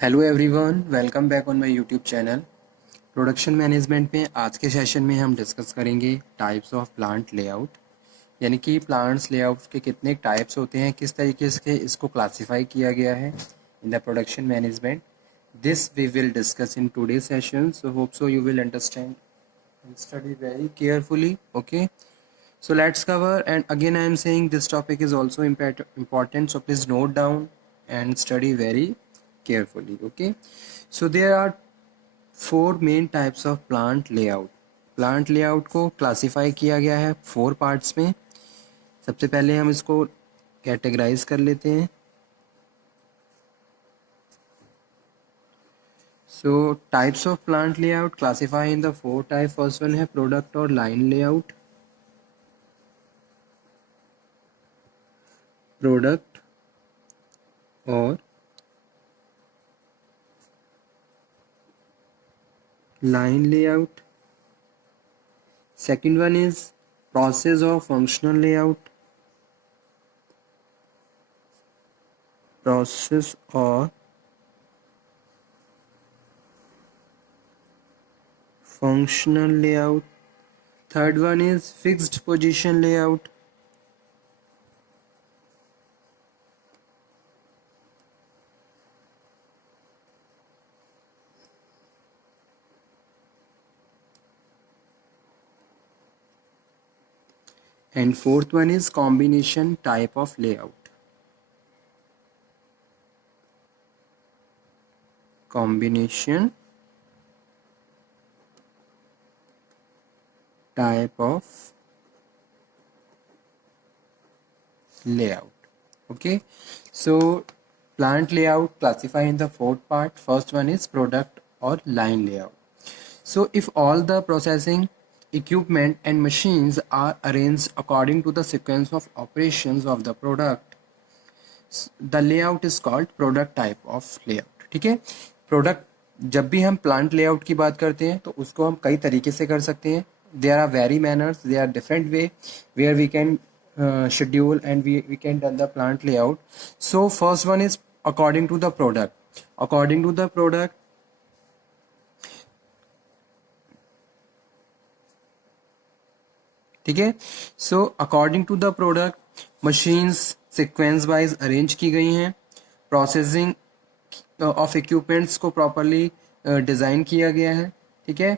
Hello everyone, welcome back on my YouTube channel. Production management में आज के session में हम डिस्कस करेंगे टाइप्स ऑफ प्लांट लेआउट, यानी कि प्लांट्स लेआउट के कितने टाइप्स होते हैं, किस तरीके से इसको क्लासिफाई किया गया है in the production management. This we will discuss in today session, so hope so you will understand and study very carefully. Okay, so let's cover, and again I am saying this topic is also important, so please note down and study very carefully. Okay, so there are four main types of plant layout. Plant layout को classify किया गया है four parts में। सबसे पहले हम इसको categorise कर लेते हैं। सो types of plant layout classify in the four type. First one है प्रोडक्ट और लाइन लेआउट। प्रोडक्ट और line layout. Second one is process or functional layout. Process or functional layout. Third one is fixed position layout. And fourth one is combination type of layout. Combination type of layout. Okay, so plant layout classify in the fourth part. First one is product or line layout. So if all the processing equipment and machines are arranged according to the sequence of operations of the product, the layout is called product type of layout. ठीक है, product जब भी हम plant layout की बात करते हैं तो उसको हम कई तरीके से कर सकते हैं। There are very manners, there are different way where we can schedule and we can done the plant layout. So first one is according to the product. According to the product, ठीक है। So according to the product machines sequence wise arrange की गई हैं। Processing of equipments को properly design किया गया है। ठीक है,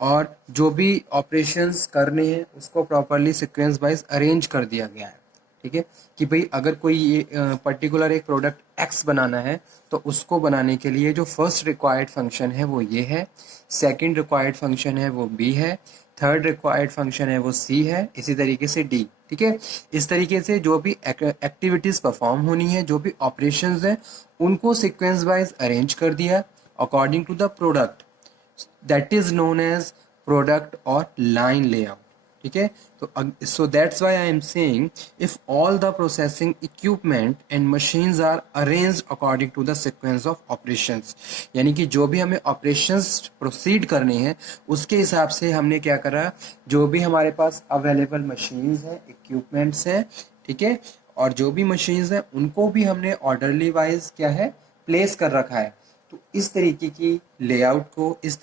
और जो भी ऑपरेशंस करने हैं उसको प्रॉपरली सीक्वेंस वाइज अरेंज कर दिया गया है। ठीक है, कि भाई अगर कोई ये पर्टिकुलर एक प्रोडक्ट एक्स बनाना है तो उसको बनाने के लिए जो फर्स्ट रिक्वायर्ड फंक्शन है वो ये है, सेकंड रिक्वायर्ड फंक्शन है वो बी है, थर्ड रिक्वायर्ड फंक्शन है वो सी है, इसी तरीके से डी। ठीक है, इस तरीके से जो भी एक्टिविटीज परफॉर्म होनी है, जो भी ऑपरेशंस हैं, उनको सीक्वेंस वाइज अरेंज कर दिया according to the product, that is known as product और लाइन लेआउट। ठीक है, तो so that's why I am saying if all the processing equipment and machines are arranged according to the sequence of operations, यानी कि जो भी हमें operations proceed करने हैं उसके हिसाब से हमने क्या करा, जो भी हमारे पास अवेलेबल मशीन्स हैं, इक्विपमेंट्स हैं, ठीक है, और जो भी मशीन्स हैं उनको भी हमने ऑर्डरली वाइज क्या है प्लेस कर रखा है। तो इस तरीके की लेआउट को, इस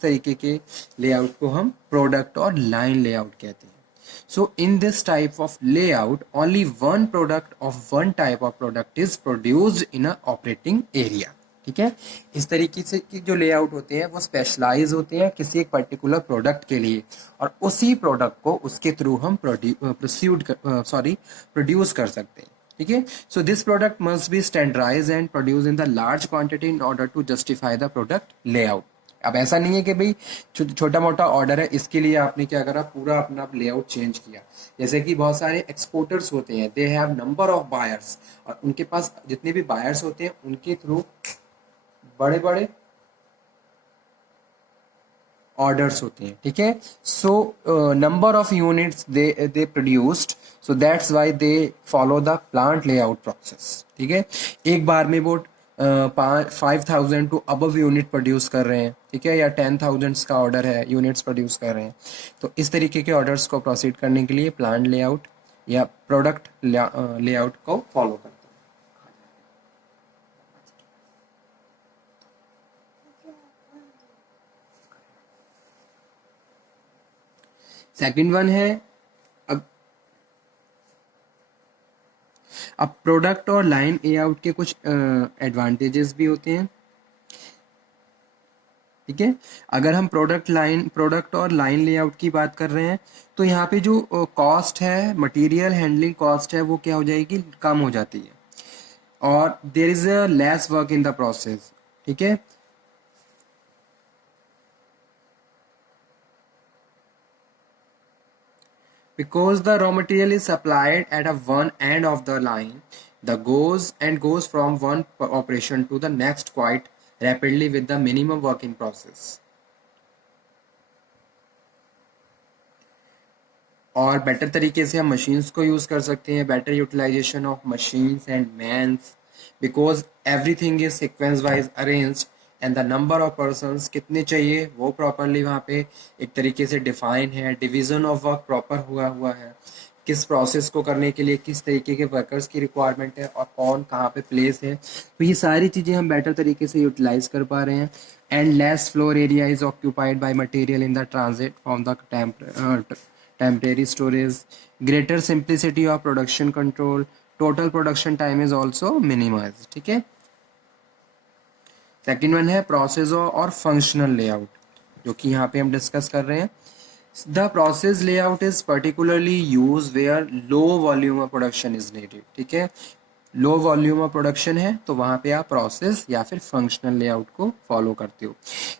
तरीके के लेआउट को हम प्रोडक्ट और लाइन लेआउट कहते हैं। So in this type of layout only one product of one type of product is produced in a operating area. ठीक है, इस तरीके से की जो लेआउट होते हैं वो स्पेशलाइज होते हैं किसी एक पर्टिकुलर प्रोडक्ट के लिए, और उसी प्रोडक्ट को उसके थ्रू हम प्रोड्यूस कर सकते हैं। ठीक है, so this product must be standardise and produce in the large quantity in order to justify the product layout. अब ऐसा नहीं है कि भाई छोटा मोटा ऑर्डर है इसके लिए आपने क्या करा, पूरा अपना लेआउट चेंज किया। जैसे कि बहुत सारे एक्सपोर्टर्स होते हैं, they have number of buyers, और उनके पास जितने भी बायर्स होते हैं उनके थ्रू बड़े बड़े ऑर्डर्स होते हैं। ठीक है, so number of units they produced, so that's why they follow the plant layout process. ठीक है, एक बार में वो 5,000 टू अबव यूनिट प्रोड्यूस कर रहे हैं, ठीक है, या 10,000 का ऑर्डर है, यूनिट्स प्रोड्यूस कर रहे हैं, तो इस तरीके के ऑर्डर्स को प्रोसीड करने के लिए प्लांट लेआउट या प्रोडक्ट लेआउट को फॉलो करते हैं। सेकंड वन है, अब प्रोडक्ट और लाइन लेआउट के कुछ एडवांटेजेस भी होते हैं, ठीक है। अगर हम प्रोडक्ट और लाइन लेआउट की बात कर रहे हैं तो यहाँ पे जो कॉस्ट है, मटेरियल हैंडलिंग कॉस्ट है, वो क्या हो जाएगी, कम हो जाती है, और there is a less work in the process, ठीक है। Because the raw material is supplied at a one end of the line, the goes from one operation to the next quite rapidly with the minimum work in process. और better तरीके से हम machines को use कर सकते हैं, better utilisation of machines and mans, because everything is sequence wise arranged and the number of persons कितने चाहिए वो प्रॉपरली वहाँ पे एक तरीके से डिफाइन है, डिवीजन ऑफ वर्क प्रॉपर हुआ है, किस प्रोसेस को करने के लिए किस तरीके के वर्कर्स की रिक्वायरमेंट है और कौन कहाँ पे प्लेस है, तो ये सारी चीज़ें हम बेटर तरीके से यूटिलाइज कर पा रहे हैं। And less floor area is occupied by material in the transit from the temporary storage, greater simplicity of production control, total production time is also minimized, ठीक है। सेकेंड वन है प्रोसेस और फंक्शनल लेआउट, जो कि यहाँ पे हम discuss कर रहे हैं। The process layout is particularly use where low volume of production is needed, ठीक है। लो वॉल्यूम ऑफ प्रोडक्शन है तो वहाँ पे आप प्रोसेस या फिर फंक्शनल लेआउट को फॉलो करते हो।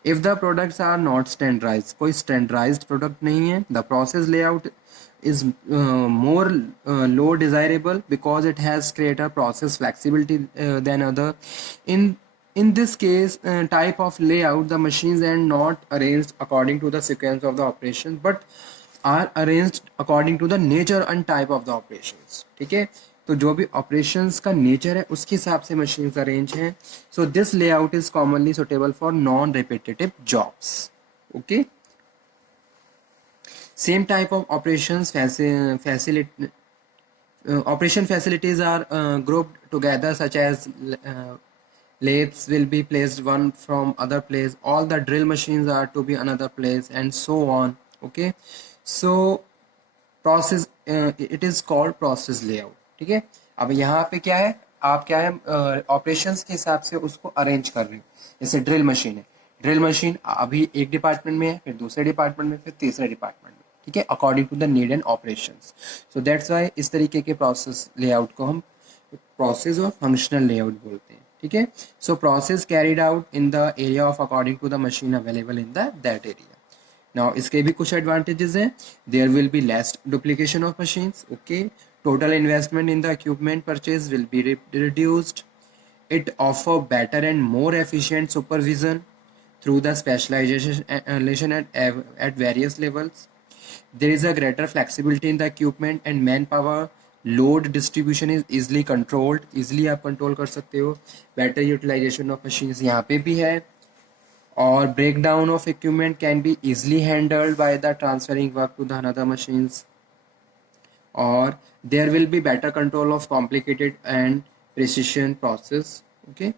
If the products are not standardise, कोई स्टैंडर्डाइज्ड प्रोडक्ट नहीं है, the process layout is low desirable because it has greater process flexibility than other. In this case, type of layout, the machines are not arranged according to the sequence of the operation but are arranged according to the nature and type of the operations, ठीक है। तो जो भी operations का nature है उसके हिसाब से machines arrange हैं। So this layout is commonly suitable for non-repetitive jobs, okay। Same type of operations operation facilities are grouped together, such as lathes will be placed one from other place, all the drill machines are to be another place, and so on, okay। So process it is called process layout, ठीक है। अब यहाँ पे क्या है, आप क्या है ऑपरेशंस के हिसाब से उसको अरेंज कर रहे हो। जैसे ड्रिल मशीन है, ड्रिल मशीन अभी एक डिपार्टमेंट में है, फिर दूसरे डिपार्टमेंट में, फिर तीसरे डिपार्टमेंट में, ठीक है, according to the need and operations. So that's why इस तरीके के प्रोसेस लेआउट को हम प्रोसेस और फंक्शनल लेआउट बोलते हैं, ठीक है। So process carried out in the area of according to the machine available in that area. Now इसके भी कुछ एडवांटेजेस हैं। There will be less duplication of machines, okay. Total investment in the equipment purchase will be reduced. It offer better and more efficient supervision through the specialization at various levels. There is a greater flexibility in the equipment and manpower. Load distribution is easily controlled. Easily आप control कर सकते हो. Better utilization of machines यहाँ पे भी है। और breakdown of equipment can be easily handled by the transferring work to the another machines. और there will be better control of complicated and precision process, okay।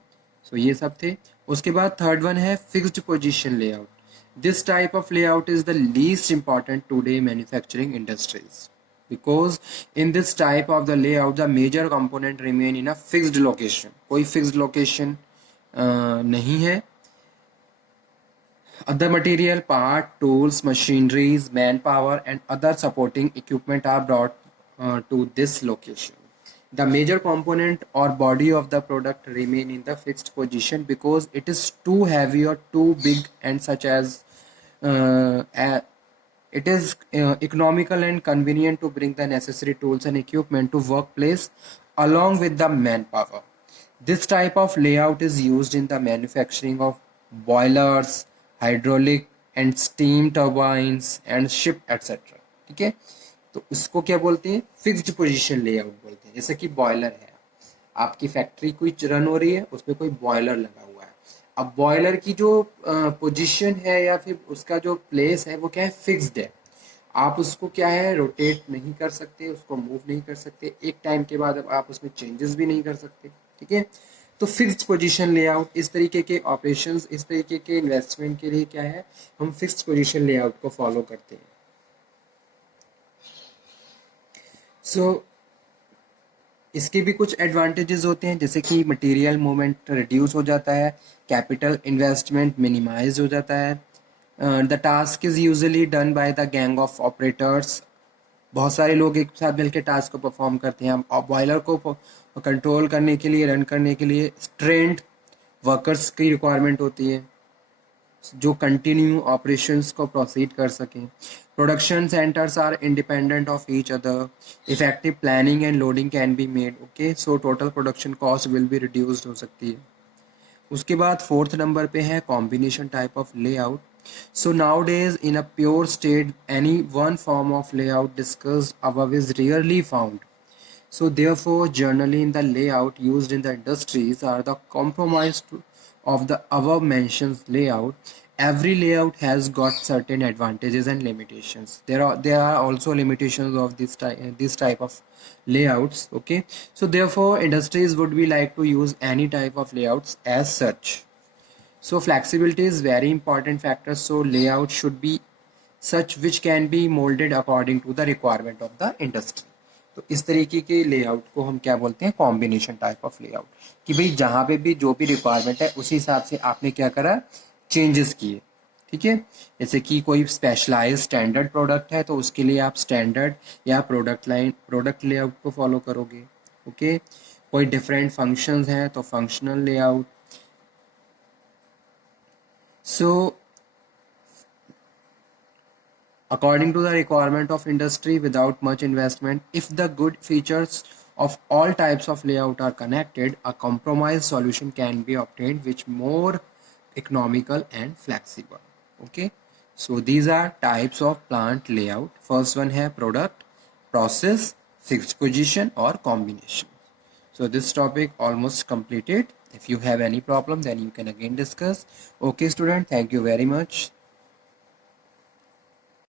so ये सब थे। उसके बाद थर्ड वन है fixed position layout. This type of layout is the least important today manufacturing industries because in this type of the layout the major component remain in a fixed location. कोई fixed location नहीं है। Other material, part, tools, machineries, manpower, and other supporting equipment are brought to this location. The major component or body of the product remain in the fixed position because it is too heavy or too big, and such as it is economical and convenient to bring the necessary tools and equipment to workplace along with the manpower. This type of layout is used in the manufacturing of boilers, hydraulic and steam turbines and ship etcetera, ठीक है। तो इसको क्या बोलते हैं, fixed position layout बोलते हैं। जैसे कि बॉयलर है, आपकी फैक्ट्री कोई रन हो रही है, उसमें कोई बॉयलर लगा हुआ है। अब बॉयलर की जो पोजीशन है या फिर उसका जो प्लेस है वो क्या है, फिक्स्ड है। आप उसको क्या है रोटेट नहीं कर सकते, उसको मूव नहीं कर सकते, एक टाइम के बाद अब आप उसमें चेंजेस भी नहीं कर सकते, ठीक है। तो फिक्स्ड पोजीशन लेआउट, इस तरीके के ऑपरेशंस, इस तरीके के इन्वेस्टमेंट के लिए क्या है, हम फिक्स्ड पोजीशन लेआउट को फॉलो करते हैं। सो इसके भी कुछ एडवांटेजेस होते हैं, जैसे कि मटेरियल मूवमेंट रिड्यूस हो जाता है, कैपिटल इन्वेस्टमेंट मिनिमाइज हो जाता है, the task is usually done by the gang of operators, बहुत सारे लोग एक साथ मिलकर टास्क को परफॉर्म करते हैं। अब बॉयलर को कंट्रोल करने के लिए, रन करने के लिए ट्रेंड वर्कर्स की रिक्वायरमेंट होती है जो कंटिन्यू ऑपरेशंस को प्रोसीड कर सकें। Production centres are independent of each other, effective planning and loading can be made, okay, so total production cost will be reduced हो सकती है। उसके बाद फोर्थ नंबर पे है combination type of layout. So nowadays in a pure state any one form of layout discussed above is rarely found. So therefore, generally in the layout used in the industries are the compromise of the above mentioned layout. Every layout has got certain advantages and limitations. There are also limitations of this type of layouts. Okay, so therefore industries would be like to use any type of layouts as such. So flexibility is very important factor. So layout should be such which can be molded according to the requirement of the industry. तो इस तरीके के layout को हम क्या बोलते हैं, combination type of layout, कि भाई जहाँ पे भी जो भी रिक्वायरमेंट है उसी हिसाब से आपने क्या करा, चेंजेस किए। ठीक है, जैसे कि कोई स्पेशलाइज स्टैंडर्ड प्रोडक्ट है तो उसके लिए आप स्टैंडर्ड या प्रोडक्ट लेआउट को फॉलो करोगे। ओके, कोई डिफरेंट फंक्शंस हैं तो functional layout. So according to the requirement of industry without much investment, if the good features of all types of layout are connected, a compromise solution can be obtained which more economical and flexible. Okay, so these are types of plant layout. First one है product, process, fixed position or combination. So this topic almost completed. If you have any problem then you can again discuss. Okay student, thank you very much.